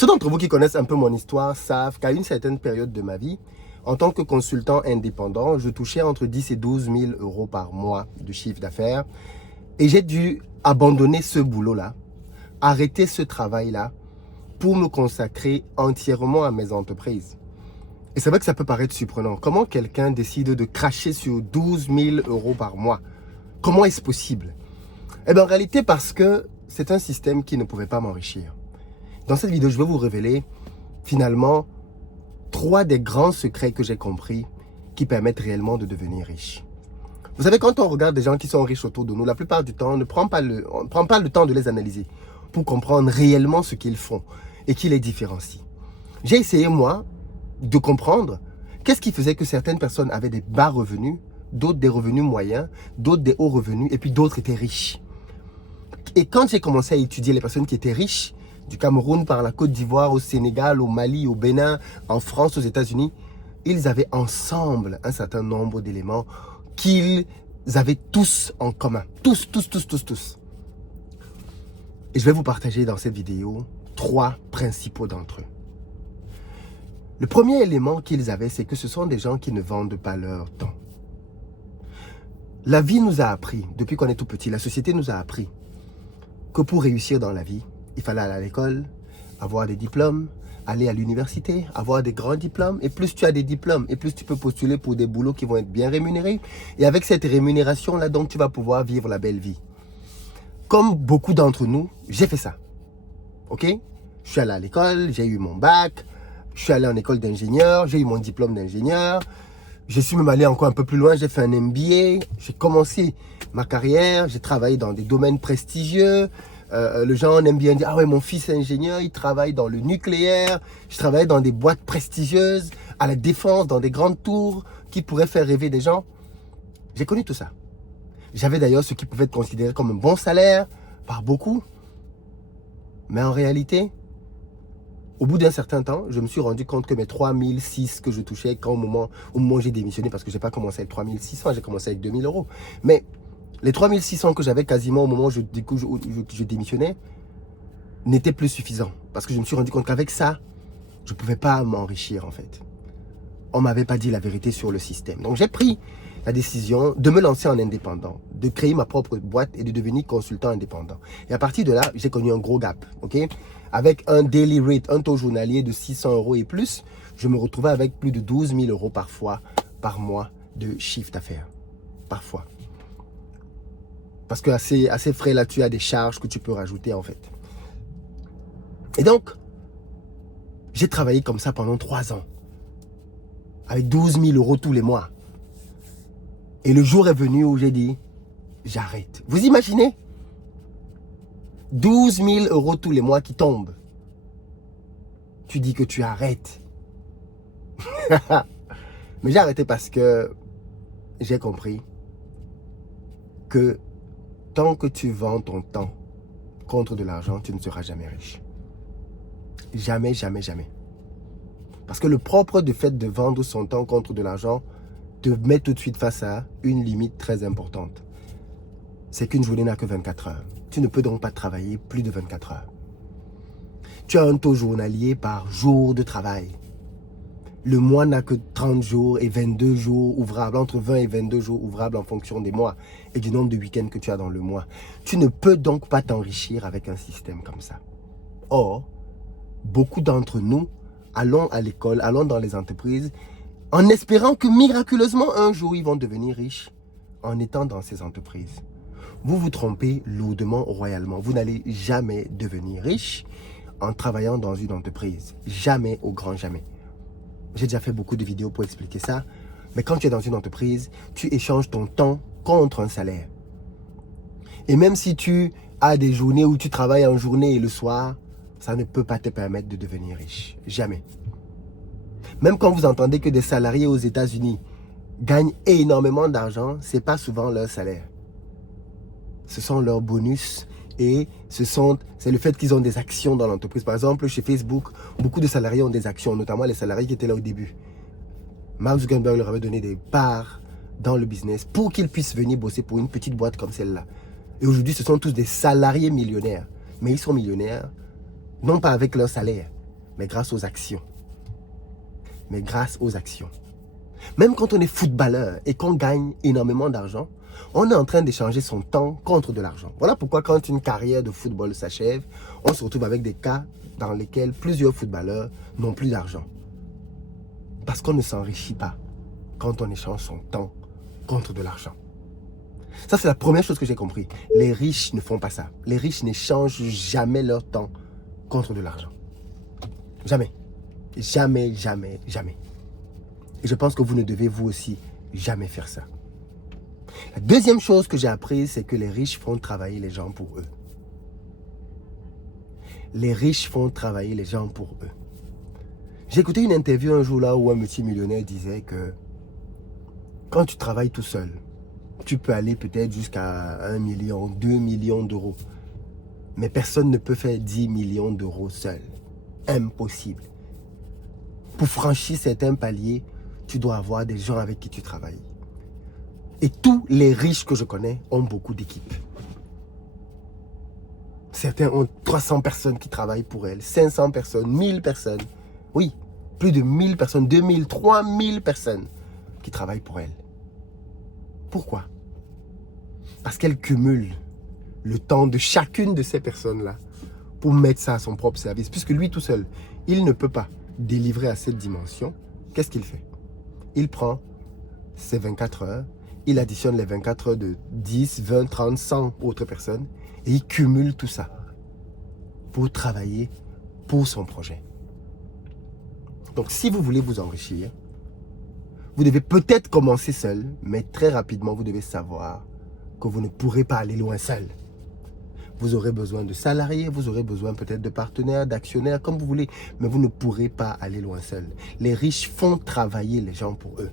Ceux d'entre vous qui connaissent un peu mon histoire savent qu'à une certaine période de ma vie, en tant que consultant indépendant, je touchais entre 10 et 12 000 euros par mois de chiffre d'affaires. Et j'ai dû abandonner ce boulot-là, arrêter ce travail-là pour me consacrer entièrement à mes entreprises. Et c'est vrai que ça peut paraître surprenant. Comment quelqu'un décide de cracher sur 12 000 euros par mois? Comment est-ce possible? Eh bien, en réalité, parce que c'est un système qui ne pouvait pas m'enrichir. Dans cette vidéo, je vais vous révéler finalement 3 des grands secrets que j'ai compris qui permettent réellement de devenir riche. Vous savez, quand on regarde des gens qui sont riches autour de nous, la plupart du temps, on ne prend pas le temps de les analyser pour comprendre réellement ce qu'ils font et qui les différencie. J'ai essayé, moi, de comprendre qu'est-ce qui faisait que certaines personnes avaient des bas revenus, d'autres des revenus moyens, d'autres des hauts revenus, et puis d'autres étaient riches. Et quand j'ai commencé à étudier les personnes qui étaient riches, du Cameroun par la Côte d'Ivoire, au Sénégal, au Mali, au Bénin, en France, aux États-Unis, ils avaient ensemble un certain nombre d'éléments qu'ils avaient tous en commun. Tous. Et je vais vous partager dans cette vidéo 3 principaux d'entre eux. Le premier élément qu'ils avaient, c'est que ce sont des gens qui ne vendent pas leur temps. La vie nous a appris, depuis qu'on est tout petit, la société nous a appris que pour réussir dans la vie, il fallait aller à l'école, avoir des diplômes, aller à l'université, avoir des grands diplômes. Et plus tu as des diplômes, et plus tu peux postuler pour des boulots qui vont être bien rémunérés. Et avec cette rémunération-là, donc, tu vas pouvoir vivre la belle vie. Comme beaucoup d'entre nous, j'ai fait ça. Ok? Je suis allé à l'école, j'ai eu mon bac, je suis allé en école d'ingénieur, j'ai eu mon diplôme d'ingénieur. Je suis même allé encore un peu plus loin, j'ai fait un MBA, j'ai commencé ma carrière, j'ai travaillé dans des domaines prestigieux. Le gens aiment bien dire, ah ouais, mon fils est ingénieur, il travaille dans le nucléaire. Je travaillais dans des boîtes prestigieuses, à la Défense, dans des grandes tours qui pourraient faire rêver des gens. J'ai connu tout ça. J'avais d'ailleurs ce qui pouvait être considéré comme un bon salaire par beaucoup. Mais en réalité, au bout d'un certain temps, je me suis rendu compte que mes 3006 que je touchais au moment où j'ai démissionné, parce que je n'ai pas commencé avec 3600, j'ai commencé avec 2000 euros. Mais les 3600 que j'avais quasiment au moment où je démissionnais n'étaient plus suffisants. Parce que je me suis rendu compte qu'avec ça, je ne pouvais pas m'enrichir en fait. On ne m'avait pas dit la vérité sur le système. Donc j'ai pris la décision de me lancer en indépendant, de créer ma propre boîte et de devenir consultant indépendant. Et à partir de là, j'ai connu un gros gap. Okay? Avec un daily rate, un taux journalier de 600 euros et plus, je me retrouvais avec plus de 12 000 euros parfois par mois de chiffre d'affaires. Parfois. Parce que à ces frais-là, tu as des charges que tu peux rajouter en fait. Et donc, j'ai travaillé comme ça pendant 3 ans. Avec 12 000 euros tous les mois. Et le jour est venu où j'ai dit, j'arrête. Vous imaginez? 12 000 euros tous les mois qui tombent. Tu dis que tu arrêtes. Mais j'ai arrêté parce que j'ai compris que tant que tu vends ton temps contre de l'argent, tu ne seras jamais riche. Jamais. Parce que le propre du fait de vendre son temps contre de l'argent te met tout de suite face à une limite très importante. C'est qu'une journée n'a que 24 heures. Tu ne peux donc pas travailler plus de 24 heures. Tu as un taux journalier par jour de travail. Le mois n'a que 30 jours et 22 jours ouvrables, entre 20 et 22 jours ouvrables en fonction des mois et du nombre de week-ends que tu as dans le mois. Tu ne peux donc pas t'enrichir avec un système comme ça. Or, beaucoup d'entre nous allons à l'école, allons dans les entreprises en espérant que miraculeusement un jour ils vont devenir riches en étant dans ces entreprises. Vous vous trompez lourdement, royalement. Vous n'allez jamais devenir riche en travaillant dans une entreprise. Jamais, au grand jamais. J'ai déjà fait beaucoup de vidéos pour expliquer ça. Mais quand tu es dans une entreprise, tu échanges ton temps contre un salaire. Et même si tu as des journées où tu travailles en journée et le soir, ça ne peut pas te permettre de devenir riche. Jamais. Même quand vous entendez que des salariés aux États-Unis gagnent énormément d'argent, ce n'est pas souvent leur salaire. Ce sont leurs bonus et c'est le fait qu'ils ont des actions dans l'entreprise. Par exemple, chez Facebook, beaucoup de salariés ont des actions, notamment les salariés qui étaient là au début. Mark Zuckerberg leur avait donné des parts dans le business pour qu'ils puissent venir bosser pour une petite boîte comme celle-là. Et aujourd'hui, ce sont tous des salariés millionnaires. Mais ils sont millionnaires, non pas avec leur salaire, mais grâce aux actions. Mais grâce aux actions. Même quand on est footballeur et qu'on gagne énormément d'argent, on est en train d'échanger son temps contre de l'argent. Voilà pourquoi quand une carrière de football s'achève, on se retrouve avec des cas dans lesquels plusieurs footballeurs n'ont plus d'argent. Parce qu'on ne s'enrichit pas quand on échange son temps contre de l'argent. Ça, c'est la première chose que j'ai compris. Les riches ne font pas ça. Les riches n'échangent jamais leur temps contre de l'argent. Jamais. Jamais, jamais, jamais. Et je pense que vous ne devez vous aussi jamais faire ça. La deuxième chose que j'ai apprise, c'est que les riches font travailler les gens pour eux. Les riches font travailler les gens pour eux. J'ai écouté une interview un jour là où un multimillionnaire disait que quand tu travailles tout seul, tu peux aller peut-être jusqu'à 1 million, 2 millions d'euros. Mais personne ne peut faire 10 millions d'euros seul. Impossible. Pour franchir certains paliers, tu dois avoir des gens avec qui tu travailles. Et tous les riches que je connais ont beaucoup d'équipes. Certains ont 300 personnes qui travaillent pour elles, 500 personnes, 1000 personnes. Oui, plus de 1000 personnes, 2000, 3000 personnes qui travaillent pour elles. Pourquoi? Parce qu'elles cumulent le temps de chacune de ces personnes-là pour mettre ça à son propre service. Puisque lui tout seul, il ne peut pas délivrer à cette dimension. Qu'est-ce qu'il fait? Il prend ses 24 heures, il additionne les 24 heures de 10, 20, 30, 100 autres personnes et il cumule tout ça pour travailler pour son projet. Donc si vous voulez vous enrichir, vous devez peut-être commencer seul, mais très rapidement vous devez savoir que vous ne pourrez pas aller loin seul. Vous aurez besoin de salariés, vous aurez besoin peut-être de partenaires, d'actionnaires, comme vous voulez, mais vous ne pourrez pas aller loin seul. Les riches font travailler les gens pour eux.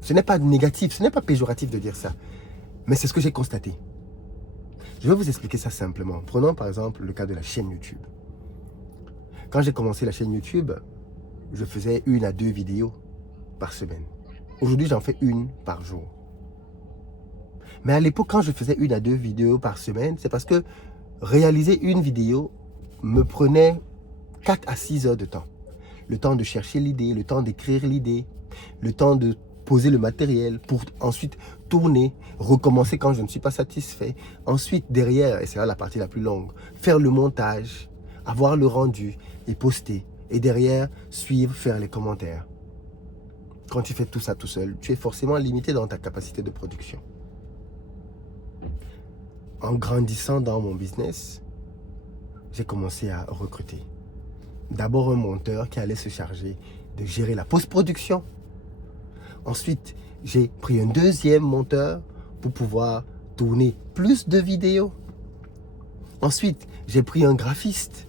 Ce n'est pas négatif, ce n'est pas péjoratif de dire ça, mais c'est ce que j'ai constaté. Je vais vous expliquer ça simplement. Prenons par exemple le cas de la chaîne YouTube. Quand j'ai commencé la chaîne YouTube, je faisais 1 à 2 vidéos par semaine. Aujourd'hui, j'en fais 1 par jour. Mais à l'époque, quand je faisais 1 à 2 vidéos par semaine, c'est parce que réaliser une vidéo me prenait 4 à 6 heures de temps. Le temps de chercher l'idée, le temps d'écrire l'idée, le temps de poser le matériel pour ensuite tourner, recommencer quand je ne suis pas satisfait. Ensuite, derrière, et c'est là la partie la plus longue, faire le montage, avoir le rendu et poster. Et derrière, suivre, faire les commentaires. Quand tu fais tout ça tout seul, tu es forcément limité dans ta capacité de production. En grandissant dans mon business, j'ai commencé à recruter. D'abord un monteur qui allait se charger de gérer la post-production. Ensuite, j'ai pris un deuxième monteur pour pouvoir tourner plus de vidéos. Ensuite, j'ai pris un graphiste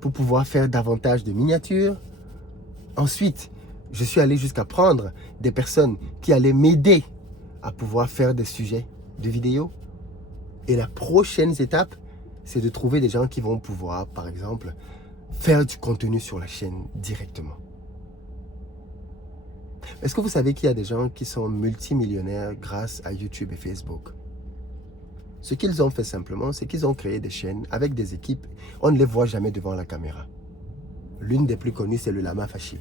pour pouvoir faire davantage de miniatures. Ensuite, je suis allé jusqu'à prendre des personnes qui allaient m'aider à pouvoir faire des sujets de vidéos. Et la prochaine étape, c'est de trouver des gens qui vont pouvoir, par exemple, faire du contenu sur la chaîne directement. Est-ce que vous savez qu'il y a des gens qui sont multimillionnaires grâce à YouTube et Facebook? Ce qu'ils ont fait simplement, c'est qu'ils ont créé des chaînes avec des équipes. On ne les voit jamais devant la caméra. L'une des plus connues, c'est le Lama Fachi,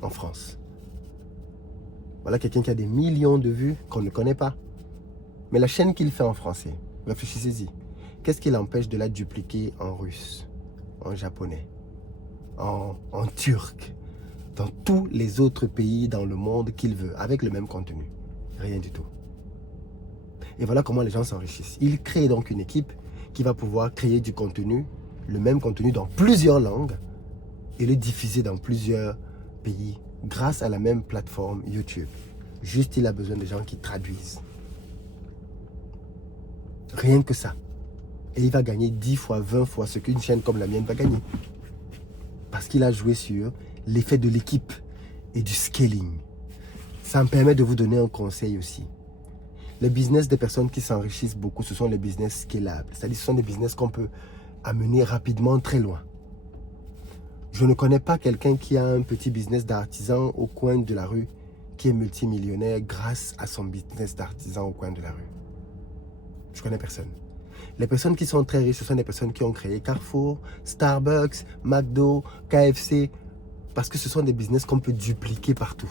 en France. Voilà quelqu'un qui a des millions de vues qu'on ne connaît pas. Mais la chaîne qu'il fait en français, réfléchissez-y. Qu'est-ce qui l'empêche de la dupliquer en russe, en japonais, en turc, dans tous les autres pays dans le monde qu'il veut, avec le même contenu? Rien du tout. Et voilà comment les gens s'enrichissent. Ils créent donc une équipe qui va pouvoir créer du contenu, le même contenu dans plusieurs langues, et le diffuser dans plusieurs pays grâce à la même plateforme YouTube. Juste, il a besoin de gens qui traduisent. Rien que ça. Et il va gagner 10 fois, 20 fois ce qu'une chaîne comme la mienne va gagner. Parce qu'il a joué sur l'effet de l'équipe et du scaling. Ça me permet de vous donner un conseil aussi. Les business des personnes qui s'enrichissent beaucoup, ce sont les business scalables. C'est-à-dire ce sont des business qu'on peut amener rapidement très loin. Je ne connais pas quelqu'un qui a un petit business d'artisan au coin de la rue qui est multimillionnaire grâce à son business d'artisan au coin de la rue. Je connais personne. Les personnes qui sont très riches, ce sont des personnes qui ont créé Carrefour, Starbucks, McDo, KFC, parce que ce sont des business qu'on peut dupliquer partout.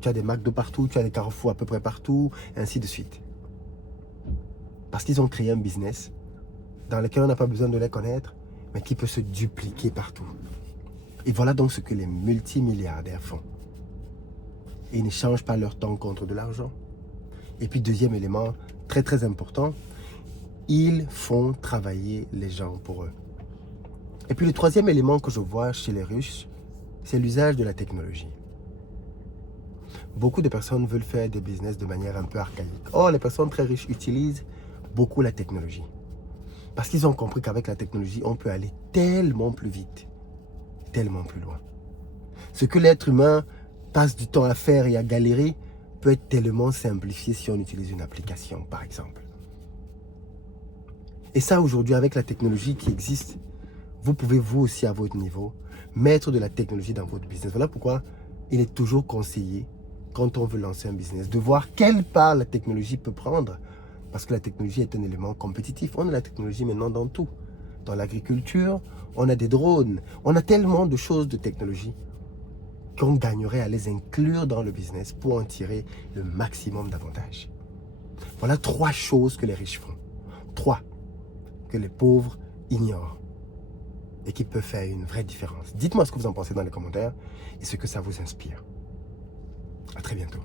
Tu as des McDo partout, tu as des Carrefour à peu près partout, et ainsi de suite. Parce qu'ils ont créé un business dans lequel on n'a pas besoin de les connaître, mais qui peut se dupliquer partout. Et voilà donc ce que les multimilliardaires font. Et ils n'échangent pas leur temps contre de l'argent. Et puis deuxième élément, très très important, ils font travailler les gens pour eux. Et puis le troisième élément que je vois chez les riches, c'est l'usage de la technologie. Beaucoup de personnes veulent faire des business de manière un peu archaïque. Or, les personnes très riches utilisent beaucoup la technologie. Parce qu'ils ont compris qu'avec la technologie, on peut aller tellement plus vite, tellement plus loin. Ce que l'être humain passe du temps à faire et à galérer peut être tellement simplifié si on utilise une application, par exemple. Et ça, aujourd'hui, avec la technologie qui existe, vous pouvez vous aussi, à votre niveau, mettre de la technologie dans votre business. Voilà pourquoi il est toujours conseillé, quand on veut lancer un business, de voir quelle part la technologie peut prendre. Parce que la technologie est un élément compétitif. On a la technologie maintenant dans tout. Dans l'agriculture, on a des drones. On a tellement de choses de technologie qu'on gagnerait à les inclure dans le business pour en tirer le maximum d'avantages. Voilà 3 choses que les riches font. 3 que les pauvres ignorent et qui peuvent faire une vraie différence. Dites-moi ce que vous en pensez dans les commentaires et ce que ça vous inspire. À très bientôt.